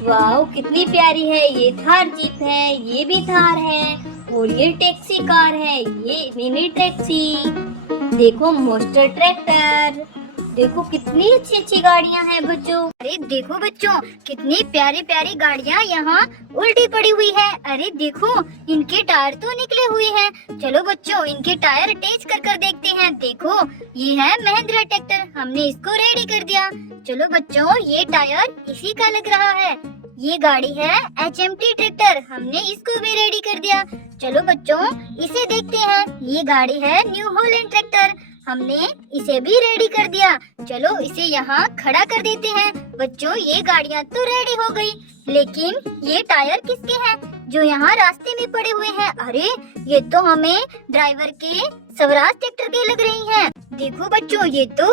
Wow कितनी प्यारी है। ये थार जीप है, ये भी थार है और ये टैक्सी कार है, ये मिनी टैक्सी। देखो मोस्टर ट्रैक्टर। देखो कितनी अच्छी अच्छी गाड़ियां हैं बच्चों। अरे देखो बच्चों कितनी प्यारी प्यारी गाड़ियां यहाँ उल्टी पड़ी हुई है। अरे देखो इनके टायर तो निकले हुए हैं। चलो बच्चों इनके टायर अटैच कर कर देखते हैं। देखो ये है महिंद्रा ट्रैक्टर, हमने इसको रेडी कर दिया। चलो बच्चों ये टायर इसी का लग रहा है। ये गाड़ी है HMT ट्रैक्टर, हमने इसको भी रेडी कर दिया। चलो बच्चों इसे देखते हैं। ये गाड़ी है न्यू हॉलैंड ट्रैक्टर, हमने इसे भी रेडी कर दिया। चलो इसे यहाँ खड़ा कर देते हैं। बच्चों ये गाड़ियाँ तो रेडी हो गई, लेकिन ये टायर किसके हैं जो यहाँ रास्ते में पड़े हुए हैं? अरे ये तो हमें ड्राइवर के स्वराज ट्रैक्टर के लग रही हैं। देखो बच्चों ये तो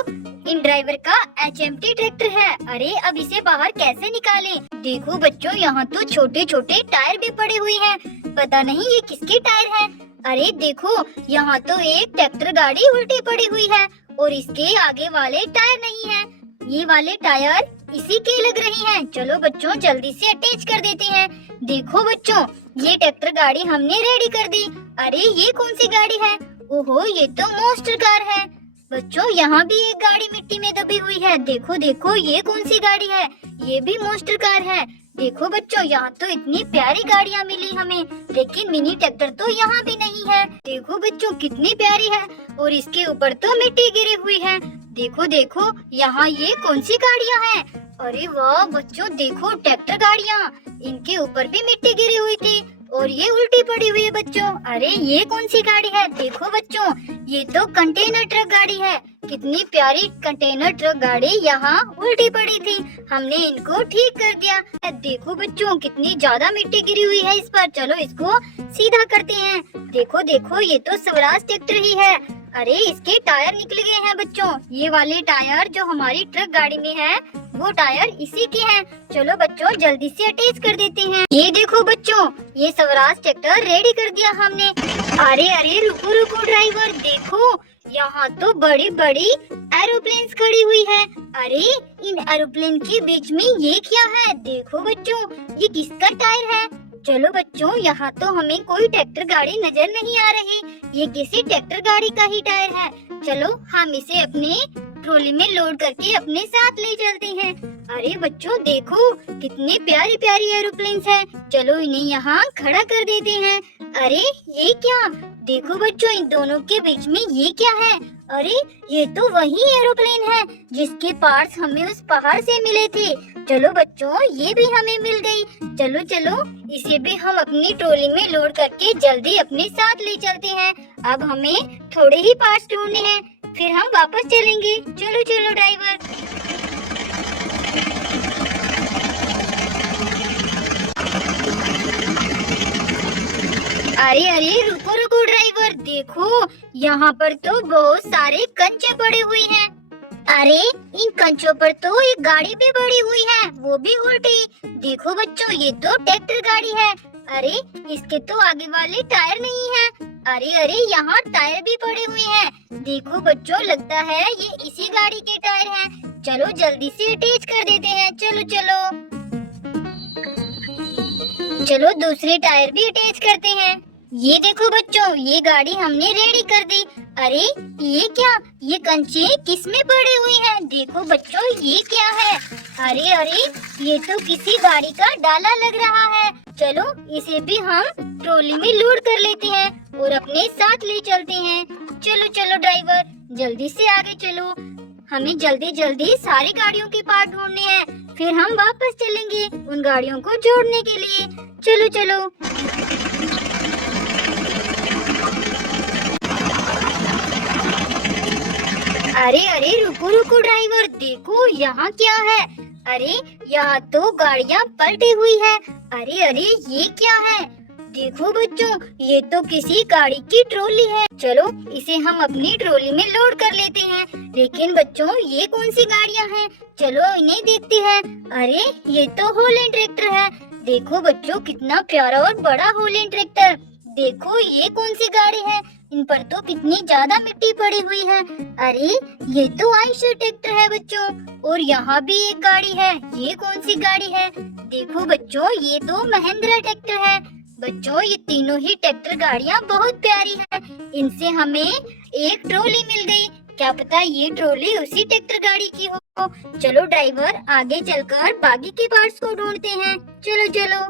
इन ड्राइवर का HMT ट्रैक्टर है। अरे अब इसे बाहर कैसे निकालें? देखो बच्चों यहाँ तो छोटे छोटे टायर भी पड़े हुए हैं, पता नहीं ये किसके टायर हैं। अरे देखो यहाँ तो एक ट्रैक्टर गाड़ी उल्टी पड़ी हुई है और इसके आगे वाले टायर नहीं है। ये वाले टायर इसी के लग रही हैं। चलो बच्चों जल्दी से अटैच कर देते हैं। देखो बच्चों ये ट्रैक्टर गाड़ी हमने रेडी कर दी। अरे ये कौन सी गाड़ी है? ओहो ये तो मोस्टर कार है। बच्चों यहाँ भी एक गाड़ी मिट्टी में दबी हुई है। देखो देखो ये कौन सी गाड़ी है? ये भी मोस्टर कार है। देखो बच्चों यहाँ तो इतनी प्यारी गाड़ियाँ मिली हमें, लेकिन मिनी ट्रैक्टर तो यहाँ भी नहीं है। देखो बच्चों कितनी प्यारी है और इसके ऊपर तो मिट्टी गिरी हुई है। देखो देखो यहाँ ये कौन सी गाड़ियाँ हैं? अरे वाह बच्चों देखो ट्रैक्टर गाड़ियाँ, इनके ऊपर भी मिट्टी गिरी हुई थी और ये उल्टी पड़ी हुई है बच्चों। अरे ये कौन सी गाड़ी है? देखो बच्चों ये तो कंटेनर ट्रक गाड़ी है। कितनी प्यारी कंटेनर ट्रक गाड़ी यहाँ उल्टी पड़ी थी, हमने इनको ठीक कर दिया। देखो बच्चों कितनी ज्यादा मिट्टी गिरी हुई है इस पर। चलो इसको सीधा करते हैं। देखो देखो ये तो स्वराज ट्रैक्टर ही है। अरे इसके टायर निकल गए हैं बच्चों। ये वाले टायर जो हमारी ट्रक गाड़ी में है वो टायर इसी के हैं। चलो बच्चों जल्दी से अटैच कर देते हैं। ये देखो बच्चों ये स्वराज ट्रैक्टर रेडी कर दिया हमने। अरे अरे रुको रुको ड्राइवर, देखो यहाँ तो बड़ी बड़ी एरोप्लेन्स खड़ी हुई है। अरे इन एरोप्लेन के बीच में ये क्या है? देखो बच्चों ये किसका टायर है? चलो बच्चों यहाँ तो हमें कोई ट्रैक्टर गाड़ी नजर नहीं आ रही, ये किसी ट्रैक्टर गाड़ी का ही टायर है। चलो हम इसे अपने ट्रॉली में लोड करके अपने साथ ले चलते हैं। अरे बच्चों देखो कितनी प्यारी प्यारी एरोप्लेन्स हैं। चलो इन्हें यहाँ खड़ा कर देते हैं। अरे ये क्या? देखो बच्चों इन दोनों के बीच में ये क्या है? अरे ये तो वही एरोप्लेन है जिसके पार्ट्स हमें उस पहाड़ से मिले थे। चलो बच्चों ये भी हमें मिल गई। चलो चलो इसे भी हम अपनी ट्रॉली में लोड करके जल्दी अपने साथ ले चलते हैं। अब हमें थोड़े ही पार्ट्स ढूंढने हैं, फिर हम वापस चलेंगे। चलो चलो ड्राइवर। अरे अरे रुको रुको ड्राइवर, देखो यहाँ पर तो बहुत सारे कंचे पड़े हुए हैं। अरे इन कंचों पर तो एक गाड़ी भी पड़ी हुई है, वो भी उल्टी। देखो बच्चों ये तो ट्रैक्टर गाड़ी है। अरे इसके तो आगे वाले टायर नहीं है। अरे अरे यहाँ टायर भी पड़े हुए हैं। देखो बच्चों लगता है ये इसी गाड़ी के टायर हैं। चलो जल्दी से अटैच कर देते हैं। चलो चलो चलो दूसरे टायर भी अटैच करते हैं। ये देखो बच्चों ये गाड़ी हमने रेडी कर दी। अरे ये क्या? ये कंचे किस में पड़े हुए हैं? देखो बच्चों ये क्या है? अरे अरे ये तो किसी गाड़ी का डाला लग रहा है। चलो इसे भी हम ट्रॉली में लोड कर लेते हैं और अपने साथ ले चलते हैं। चलो चलो ड्राइवर जल्दी से आगे चलो, हमें जल्दी जल्दी सारी गाड़ियों के पार्ट ढूंढने हैं, फिर हम वापस चलेंगे उन गाड़ियों को जोड़ने के लिए। चलो चलो। अरे अरे रुको रुको ड्राइवर, देखो यहाँ क्या है? अरे यहाँ तो गाड़ियाँ पलटी हुई है। अरे अरे ये क्या है? देखो बच्चों ये तो किसी गाड़ी की ट्रॉली है। चलो इसे हम अपनी ट्रॉली में लोड कर लेते हैं। लेकिन बच्चों ये कौन सी गाड़ियाँ हैं? चलो इन्हें देखते हैं। अरे ये तो हॉलैंड ट्रैक्टर है। देखो बच्चों कितना प्यारा और बड़ा हॉलैंड ट्रैक्टर। देखो ये कौन सी गाड़ी है? इन पर तो कितनी ज्यादा मिट्टी पड़ी हुई है। अरे ये तो आयशर ट्रैक्टर है बच्चों। और यहाँ भी एक गाड़ी है, ये कौन सी गाड़ी है? देखो बच्चों, ये तो महिंद्रा ट्रैक्टर है। बच्चों ये तीनों ही ट्रैक्टर गाड़ियाँ बहुत प्यारी है। इनसे हमें एक ट्रॉली मिल गई। क्या पता ये ट्रॉली उसी ट्रैक्टर गाड़ी की हो। चलो ड्राइवर, आगे चलकर बाकी के पार्ट्स को ढूंढते हैं। चलो चलो।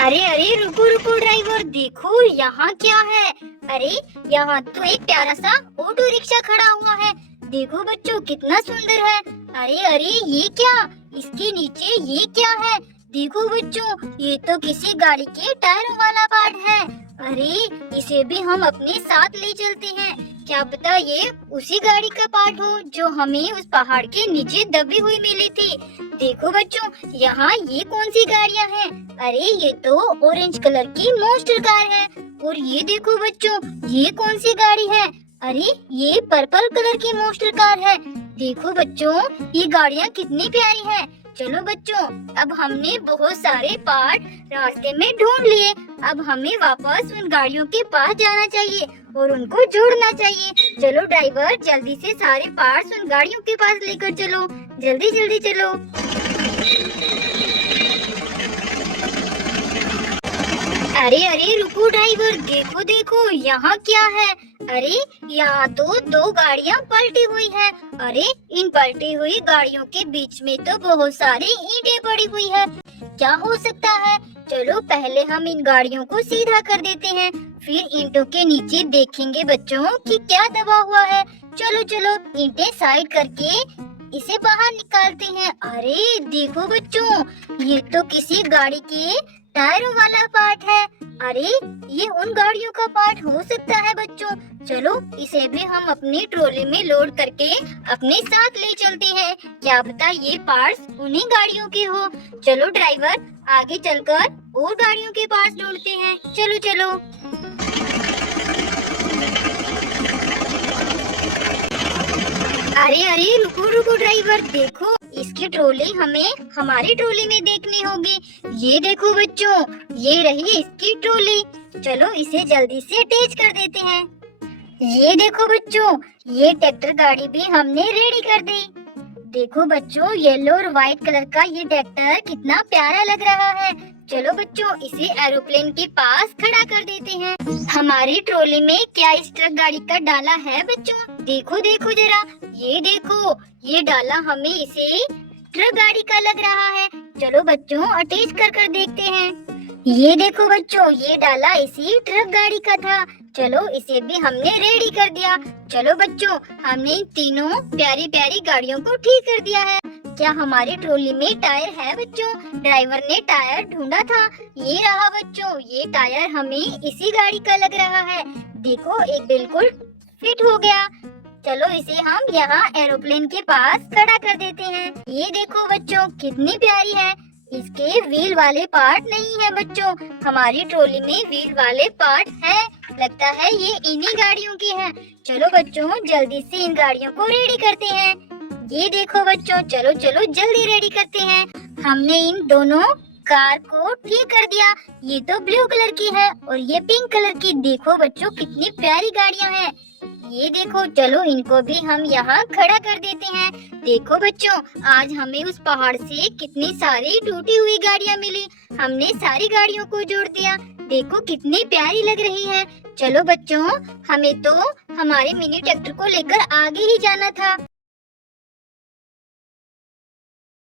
अरे अरे रुको रुको ड्राइवर, देखो यहाँ क्या है? अरे यहाँ तो एक प्यारा सा ऑटो रिक्शा खड़ा हुआ है। देखो बच्चों कितना सुंदर है। अरे अरे ये क्या? इसके नीचे ये क्या है? देखो बच्चों, ये तो किसी गाड़ी के टायरों वाला पार्ट है। अरे इसे भी हम अपने साथ ले चलते हैं। क्या पता ये उसी गाड़ी का पार्ट हो जो हमें उस पहाड़ के नीचे दबी हुई मिली थी। देखो बच्चों, यहाँ ये कौन सी गाड़ियाँ हैं? अरे ये तो ऑरेंज कलर की मॉन्स्टर कार है। और ये देखो बच्चों, ये कौन सी गाड़ी है? अरे ये पर्पल कलर की मॉन्स्टर कार है। देखो बच्चों, ये गाड़ियाँ कितनी प्यारी हैं। चलो बच्चों, अब हमने बहुत सारे पार्ट रास्ते में ढूंढ लिए। अब हमें वापस उन गाड़ियों के पास जाना चाहिए और उनको जोड़ना चाहिए। चलो ड्राइवर, जल्दी से सारे पार्ट्स उन गाड़ियों के पास लेकर चलो। जल्दी जल्दी चलो। अरे अरे रुको ड्राइवर, देखो देखो यहाँ क्या है? अरे यहाँ तो दो गाड़ियाँ पलटी हुई हैं। अरे इन पलटी हुई गाड़ियों के बीच में तो बहुत सारी ईंटें पड़ी हुई है। क्या हो सकता है? चलो पहले हम इन गाड़ियों को सीधा कर देते हैं, फिर ईंटों के नीचे देखेंगे बच्चों कि क्या दबा हुआ है। चलो चलो, ईंटें साइड करके इसे बाहर निकालते हैं। अरे देखो बच्चों, ये तो किसी गाड़ी के टायरों वाला पार्ट है। अरे ये उन गाड़ियों का पार्ट हो सकता है बच्चों। चलो इसे भी हम अपनी ट्रॉली में लोड करके अपने साथ ले चलते हैं। क्या पता ये पार्ट्स उन्हीं गाड़ियों के हो। चलो ड्राइवर, आगे चलकर और गाड़ियों के पार्ट्स ढूंढते हैं। चलो चलो। अरे अरे रुको रुको ड्राइवर, देखो इसकी ट्रॉली हमें हमारी ट्रॉली में देखनी होगी। ये देखो बच्चों, ये रही इसकी ट्रॉली। चलो इसे जल्दी से अटैच कर देते हैं। ये देखो बच्चों, ये ट्रैक्टर गाड़ी भी हमने रेडी कर दी। देखो बच्चों, येलो और व्हाइट कलर का ये ट्रैक्टर कितना प्यारा लग रहा है। चलो बच्चों, इसे एरोप्लेन के पास खड़ा कर देते हैं। हमारी ट्रॉली में क्या इस ट्रक गाड़ी का डाला है बच्चों? देखो देखो जरा, ये देखो, ये डाला हमें इसे ट्रक गाड़ी का लग रहा है। चलो बच्चों, अटैच कर कर देखते हैं। ये देखो बच्चों, ये डाला इसी ट्रक गाड़ी का था। चलो इसे भी हमने रेडी कर दिया। चलो बच्चों, हमने इन तीनों प्यारी प्यारी गाड़ियों को ठीक कर दिया है। क्या हमारी ट्रॉली में टायर है बच्चों? ड्राइवर ने टायर ढूंढा था, ये रहा बच्चों। ये टायर हमें इसी गाड़ी का लग रहा है। देखो एक बिल्कुल फिट हो गया। चलो इसे हम यहाँ एरोप्लेन के पास खड़ा कर देते हैं। ये देखो बच्चों, कितनी प्यारी है। इसके व्हील वाले पार्ट नहीं है बच्चों। हमारी ट्रॉली में व्हील वाले पार्ट है। लगता है ये इन्हीं गाड़ियों के हैं। चलो बच्चों, जल्दी से इन गाड़ियों को रेडी करते हैं। ये देखो बच्चों, चलो चलो जल्दी रेडी करते हैं। हमने इन दोनों कार को ठीक कर दिया। ये तो ब्लू कलर की है और ये पिंक कलर की। देखो बच्चों, कितनी प्यारी गाड़ियाँ हैं। ये देखो, चलो इनको भी हम यहाँ खड़ा कर देते हैं। देखो बच्चों, आज हमें उस पहाड़ से कितनी सारी टूटी हुई गाड़ियाँ मिली। हमने सारी गाड़ियों को जोड़ दिया। देखो कितनी प्यारी लग रही है। चलो बच्चों, हमें तो हमारे मिनी ट्रैक्टर को लेकर आगे ही जाना था।